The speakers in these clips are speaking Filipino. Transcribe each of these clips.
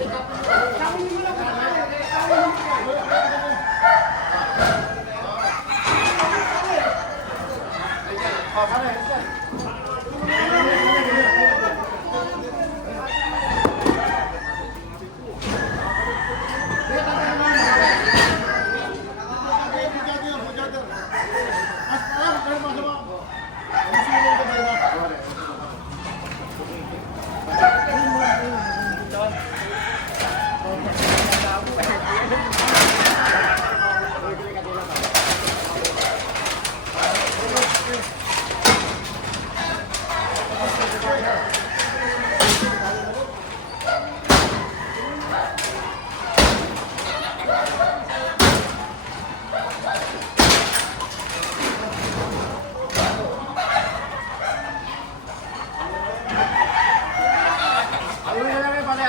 pick up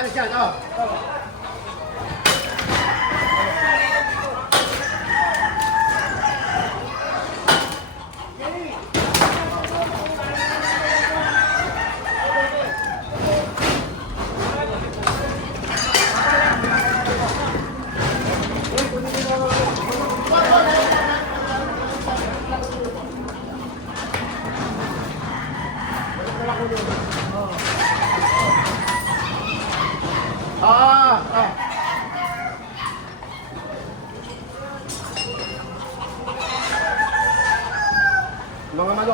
na lang yung panayalis yan, oh.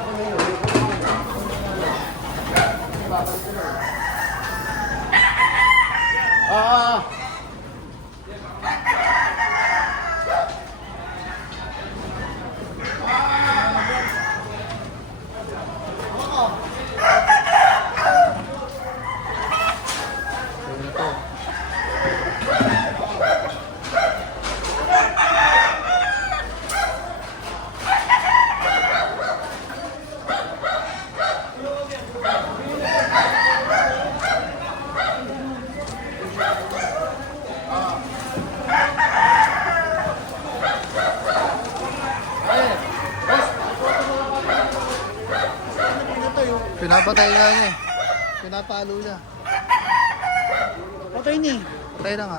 Ah, ah. Pinapatay nga niya eh. Pinapalo niya. Patay ni. Patay na nga.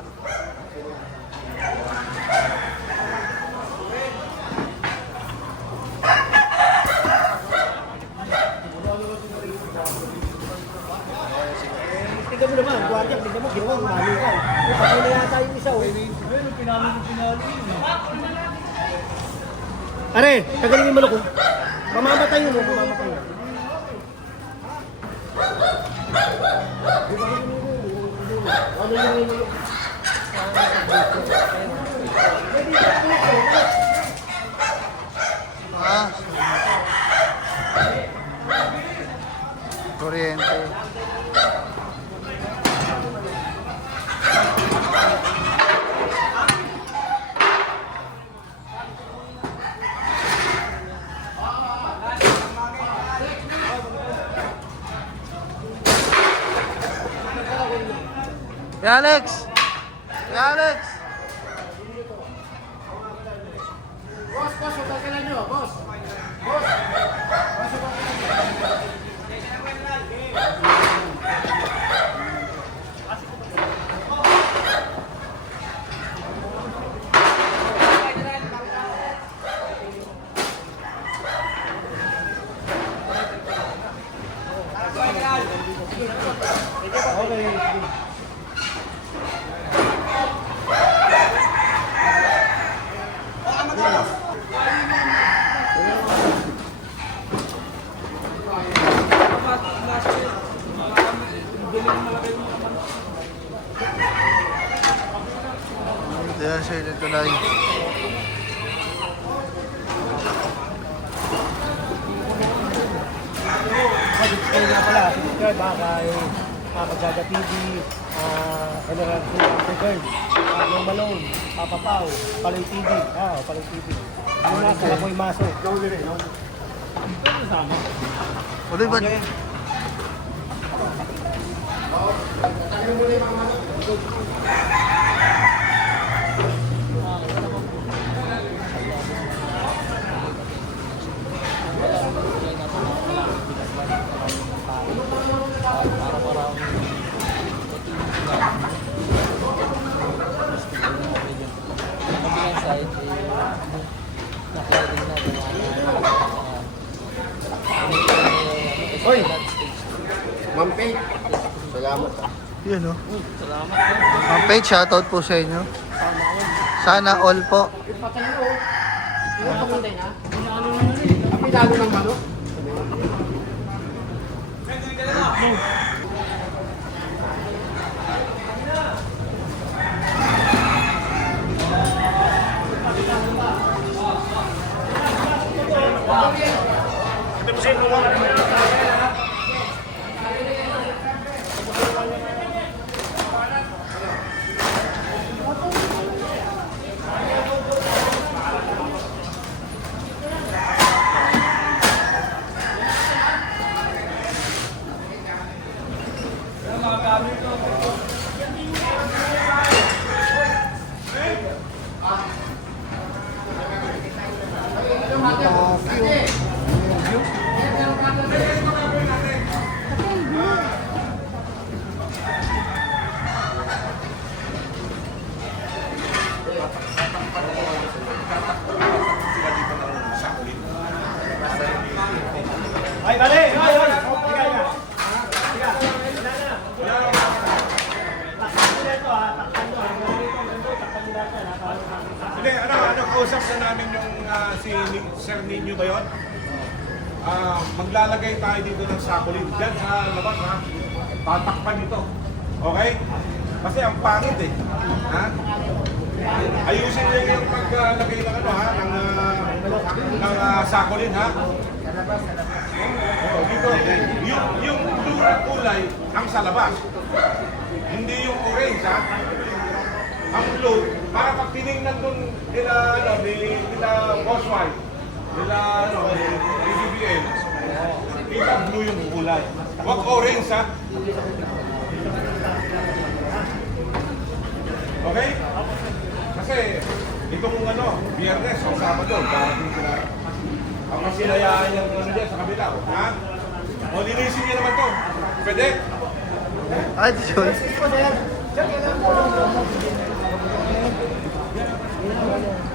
Tingnan mo naman, guardia, tingnan mo, ginawa, umali ka. Eh, Patay na yata yung isa, oh. Are, tagalin yung maloko. Mamamatay yun, oh, mamamatay yun. Ano yung yung Ah. Kuryente. Hey Alex! Hey Alex! Boss, boss, huwag ka nyo, boss. Boss. Boss, huwag ka Diyan siya yung tulay. Ayun nga pala, ha, kay uh, Magjaga TV, uh, General Reserve, Arno Malone, Papa Pao, Paloy TV. Ah, oh, Paloy TV. Ano na, sa Laboy Maso. Lowly rin, no? Ito sama. O, di ba? Tayo muna yung mga Para para Hoy! Ma'am Paige, salamat ha. Yun o. Salamat. Ma'am Paige, shoutout po sa inyo. Sana all po. Ipatay ko. Ano pa kuntay na? Ano na rin? Apilado ng balo? Thank you. Manok. Ay, Ah, maglalagay tayo dito ng sakulin. Diyan sa labas ha. Tatakpan ito. Okay? Kasi ang pangit eh. Ha? Ayusin niyo yung paglagay ng ano ha, ng, ah, ng ah, sakulin ha. Oh, dito, yung, yung na kulay ang sa labas. Hindi yung orange ha ang blue, para pag tinignan dun nila, ano, ni, nila Boss White, nila, ano, BBM, kita blue yung kulay. Huwag orange, ha? Okay? Kasi, itong ano, biyernes o sabado, darating sila. Ang kasilayaan yung ano dyan sa kabila, ha? O, linisin niyo naman to. Pwede? Ay, yun.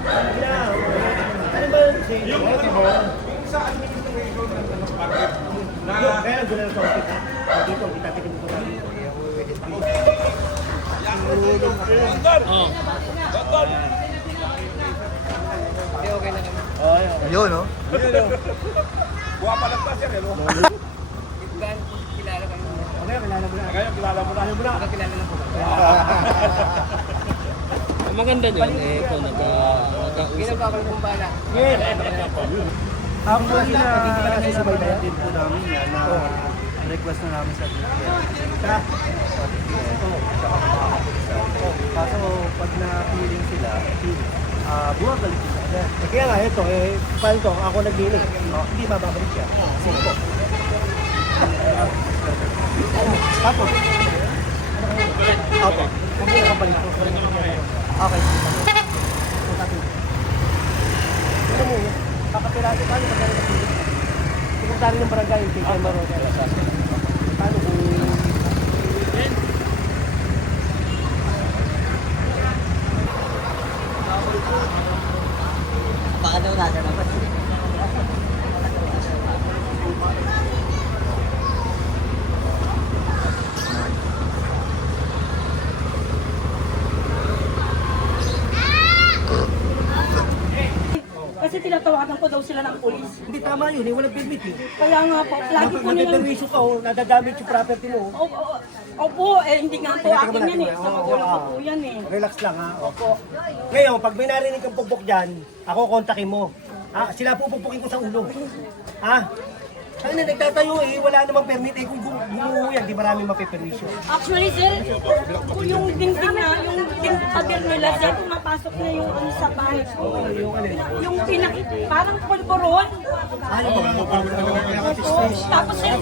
Ano ba yung sa administration ng ano, market, na Kaya lang na sa office, ha? Dito, itatikin mo ito. Oh, yeah. Yun oh. Buha pa lang pa siya, pero Okay, kilala mo na. ngayon kilala mo na. Kilala mo na. Maganda din eh kung nagka nagka Yes. Actually, na din po namin yan na request na namin sa. Sa? Kaso pag na-feeling sila, ah bumabalik sila. Kaya nga, ito, eh, paano to? Ako naglinis. Oh, hindi bababalik siya. Sige po. Tapos, Opo. Kung hindi nakabalik po. Okay. Ano mo, kakapirado pa, yung pagkari ng pilit. Sekretary ng barangay, yung Kay Marosa. Paano kung... paano natin naman. Kasi tinatawagan ko daw sila ng polis. Hindi tama yun, eh, walang permit eh. Kaya nga po, lagi po nilang... Nagpe-permission ka, oh, nadadamage yung property mo. oh. Opo, opo, eh hindi nga po akin yan eh. Sa magulang ko po yan eh. Relax lang ha. Opo. Ngayon, pag may narinig kang pupok dyan, ako kontakin mo. Ha? Sila pupupukin ko sa ulo. Ha? Na nagtatayo eh, wala namang permit eh. Kung gumuho yan, di marami mapipermission. Actually, sir, yung dingding na, yung ding pader nila, sir, pumapasok na yung ano sa bahay ko. Yung pinak, parang polboron. Ah, yung Opo, tapos sir,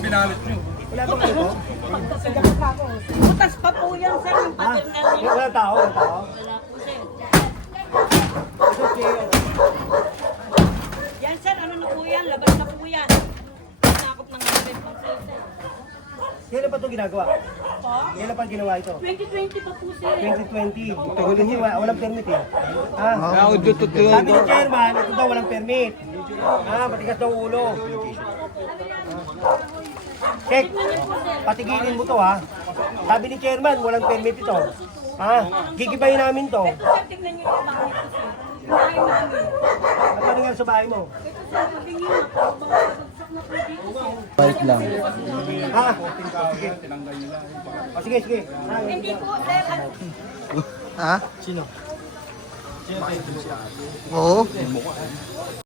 Wala bang ano? pagkasigagat ako. Butas pa po yan, sir, yung pader na yun. Wala tao, wala tao. Wala Kailan pa ito ginagawa? Po? Kailan pa ginawa ito? 2020 pa po sir. 2020. Tagal Kasi walang permit eh. Ah, Now, dito to sabi ni chairman, ito daw walang permit. Ah, matigas daw ulo. Check. Patigilin mo to ha. Sabi ni chairman, walang permit ito. Ah, ha? Gigibayin namin to. Sir, tignan niyo yung bahay ko sir. Bahay namin. Ano nga sa bahay mo? Ito sir, sabi niyo na po. Baka Balik lang. Ah, ha? Ah, o sige, sige. Hindi po, sir. Ha? Sino? Oo.